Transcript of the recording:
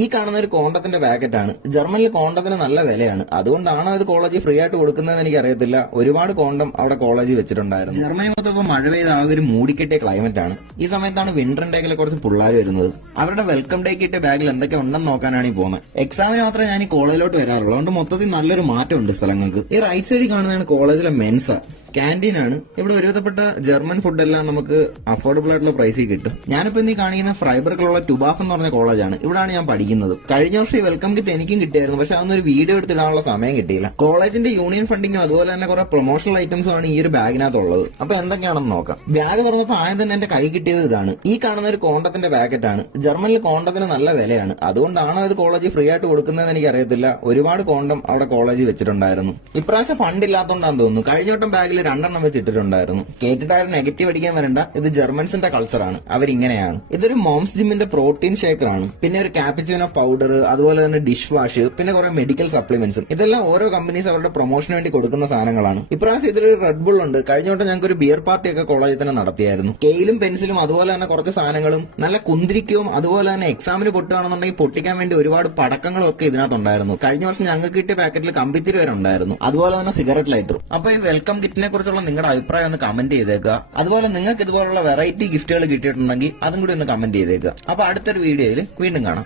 ഈ കാണുന്ന ഒരു കോണ്ടത്തിന്റെ പാക്കറ്റാണ്. ജർമ്മനിൽ കോണ്ടത്തിന് നല്ല വിലയാണ്. അതുകൊണ്ടാണോ ഇത് കോളേജിൽ ഫ്രീ ആയിട്ട് കൊടുക്കുന്നതെന്ന് എനിക്ക് അറിയത്തില്ല. ഒരുപാട് കോണ്ടം അവിടെ കോളേജിൽ വെച്ചിട്ടുണ്ടായിരുന്നു. ജർമ്മനി മൊത്തം ഇപ്പോൾ മഴ പെയ്ത ആ ഒരു മൂടിക്കെട്ടിയ ക്ലൈമറ്റ് ആണ്. ഈ സമയത്താണ് വിന്റർ ഡേക്കിലെ കുറച്ച് പിള്ളേർ വരുന്നത്. അവരുടെ വെൽക്കം ഡേ കിട്ടിയ ബാഗിൽ എന്തൊക്കെ ഉണ്ടെന്ന് നോക്കാനാണ് ഈ പോകുന്നത്. എക്സാമിന് മാത്രമേ ഞാൻ ഈ കോളേജിലോട്ട് വരാറുള്ളൂ. അതുകൊണ്ട് മൊത്തത്തിൽ നല്ലൊരു മാറ്റമുണ്ട് സ്ഥലങ്ങൾക്ക്. ഈ റൈറ്റ് സൈഡിൽ കാണുന്നതാണ് കോളേജിലെ മെൻസ ക്യാൻറ്റീൻ ആണ്. ഇവിടെ ഒരുവിധപ്പെട്ട ജർമ്മൻ ഫുഡ് എല്ലാം നമുക്ക് അഫോർഡബിൾ ആയിട്ടുള്ള പ്രൈസിൽ കിട്ടും. ഞാനിപ്പോ ഇന്ന് കാണിക്കുന്ന ഫ്രൈബർഗിലുള്ള ടുബാഫ് എന്ന് പറഞ്ഞ കോളേജാണ്. ഇവിടാണ് ഞാൻ പഠിക്കുന്നത്. കഴിഞ്ഞ വർഷം ഈ വെൽക്കം കിറ്റ് എനിക്കും കിട്ടിയായിരുന്നു. പക്ഷെ അതൊന്നൊരു വീഡിയോ എടുത്തിടാനുള്ള സമയം കിട്ടിയില്ല. കോളേജിന്റെ യൂണിയൻ ഫണ്ടിങ്ങും അതുപോലെ തന്നെ കുറെ പ്രൊമോഷണൽ ഐറ്റംസും ആണ് ഈ ഒരു ബാഗിനകത്തുള്ളത്. അപ്പൊ എന്തൊക്കെയാണെന്ന് നോക്കാം. ബാഗ് തുറന്നപ്പോൾ ആദ്യം തന്നെ എന്റെ കൈ കിട്ടിയത് ഇതാണ്. ഈ കാണുന്ന ഒരു കോണ്ടത്തിന്റെ പാക്കറ്റാണ്. ജർമ്മനിൽ കോണ്ടത്തിന് നല്ല വിലയാണ്. അതുകൊണ്ടാണോ ഇത് കോളേജിൽ ഫ്രീ ആയിട്ട് കൊടുക്കുന്നതെന്ന് എനിക്ക് അറിയത്തില്ല. ഒരുപാട് കോണ്ടം അവിടെ കോളേജിൽ വെച്ചിട്ടുണ്ടായിരുന്നു. ഇപ്രാവശ്യം ഫണ്ട് ഇല്ലാത്തതുകൊണ്ടാന്ന് തോന്നുന്നു. കഴിഞ്ഞ വട്ടം ബാഗിൽ 2 വെച്ചിട്ടുണ്ടായിരുന്നു. കേട്ടിട്ടാരും നെഗറ്റീവ് അടിക്കാൻ വരണ്ട. ഇത് ജർമ്മൻസിന്റെ കൾച്ചറാണ്. അവരിങ്ങനെയാണ്. ഇതൊരു മോംസ് ജിമ്മിന്റെ പ്രോട്ടീൻ ഷേക്കർ ആണ്. പിന്നെ ഒരു കാപ്പിച്ചിനോ പൗഡർ, അതുപോലെ തന്നെ ഡിഷ് വാഷ്, പിന്നെ കുറെ മെഡിക്കൽ സപ്ലിമെന്റ്സും. ഇതെല്ലാം ഓരോ കമ്പനീസ് അവരുടെ പ്രൊമോഷന് വേണ്ടി കൊടുക്കുന്ന സാധനങ്ങളാണ്. ഇപ്രാവശ്യം ഇതിലൊരു റെഡ് ബുൾ ഉണ്ട്. കഴിഞ്ഞ വട്ടം ഞങ്ങൾക്ക് ഒരു ബിയർ പാർട്ടി ഒക്കെ കോളേജിൽ തന്നെ നടത്തിയായിരുന്നു. സ്കെയിലും പെൻസിലും അതുപോലെ തന്നെ കുറച്ച് സാധനങ്ങളും നല്ല കുന്തിരിക്കവും അതുപോലെ തന്നെ എക്സാമിന് പൊട്ടുകയാണെന്നുണ്ടെങ്കിൽ പൊട്ടിക്കാൻ വേണ്ടി ഒരുപാട് പടക്കങ്ങളും ഒക്കെ ഇതിനകത്തുണ്ടായിരുന്നു. കഴിഞ്ഞ വർഷം ഞങ്ങൾക്ക് കിട്ടിയ പാക്കറ്റിൽ കമ്പിത്തിരി വരെ ഉണ്ടായിരുന്നു. അതുപോലെ തന്നെ സിഗരറ്റ് ലൈറ്ററും. അപ്പൊ ഈ വെൽക്കം കിറ്റിനെ കുറിച്ചുള്ള നിങ്ങളുടെ അഭിപ്രായം ഒന്ന് കമന്റ് ചെയ്തേക്കുക. അതുപോലെ നിങ്ങൾക്ക് ഇതുപോലുള്ള വെറൈറ്റി ഗിഫ്റ്റുകൾ കിട്ടിയിട്ടുണ്ടെങ്കിൽ അതും കൂടി ഒന്ന് കമന്റ് ചെയ്തേക്കുക. അപ്പൊ അടുത്തൊരു വീഡിയോയിൽ വീണ്ടും കാണാം.